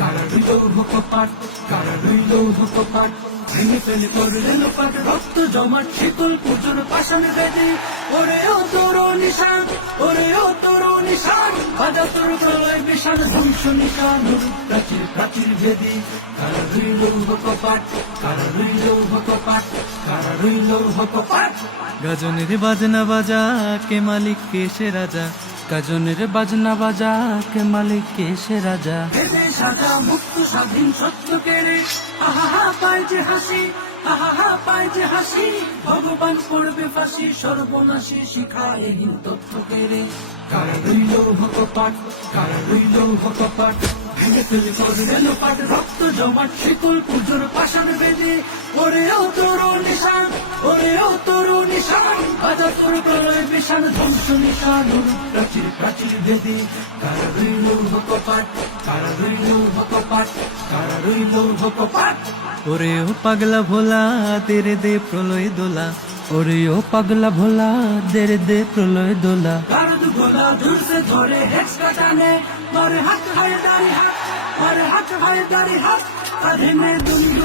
কারা রইল কপাট কারা রইল কপাট? ভেঙে ফেলে করলে লোপাট রক্ত জমাট শীতল পুজোর পাশান বেদে। ওরে ও তোর নিশান ওরে ও তোর নিশান বাজা তোর প্রলয় বিশাল ধ্বংস নিশান প্রাচীর প্রাচীর ভেদি। কারা রইল কপাট কারা রইল কপাট কারা রইল কপাট? গাজনের বাজনা বাজা কে মালিক কে সে রাজা? গাজনের বাজনা বাজা কে মালিক কে সে রাজা? সাজা মুক্ত স্বাধীন সত্য কেড়ে আহা পায় যে হাসি আহা পায় যে হাসি। ভগবান করবে ফাঁসি, সর্বনাশী শিখা এহীন তথ্য কেড়ে কারা রইল ভকপাট কারা রইল ভকপাট ভেঙে রক্ত জমাট পুজোর পাষাণ বেদে। ওরে ও তোর নিশান ওরে ও তোর নিশান বাজা প্রলয় বিশাল ধ্বংস নিশান প্রাচীর প্রাচীর বেদে। কারা রইল ভকপাট কারা রইল ভকপাট কারা রইল ভকপাট ওরে ও পাগলা ভোলা তেরে দে প্রলয় দোলা। ওরে ও পাগলা ভোলা দেরে দে প্রলয় দোলা। গারদ গোলা দূর ধরে হেক্স কাটানে। মারে হাত হয় দাড়ি হাত মারে হাত হয় দাড়ি হাত। কাঁধে মে দুন্দু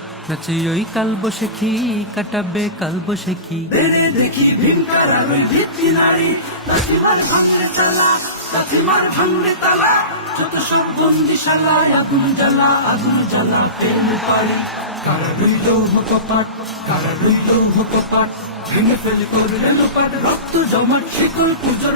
নাচি ওই কাল বসে খি কাটাবে কাল বসে খি বেড়ে দেখি ভিনকার আমি ভিত্তি নারী। লাঠিমার ভাঙলে তালা লাঠিমার ভাঙলে তালা। যত সব আগুন জ্বালা আগুন জ্বালা, প্রেম পারি কারা রইল হকপাট কারা রইল হকপাট ভেঙে ফেলে রক্ত জমাট, শিকল পুজোর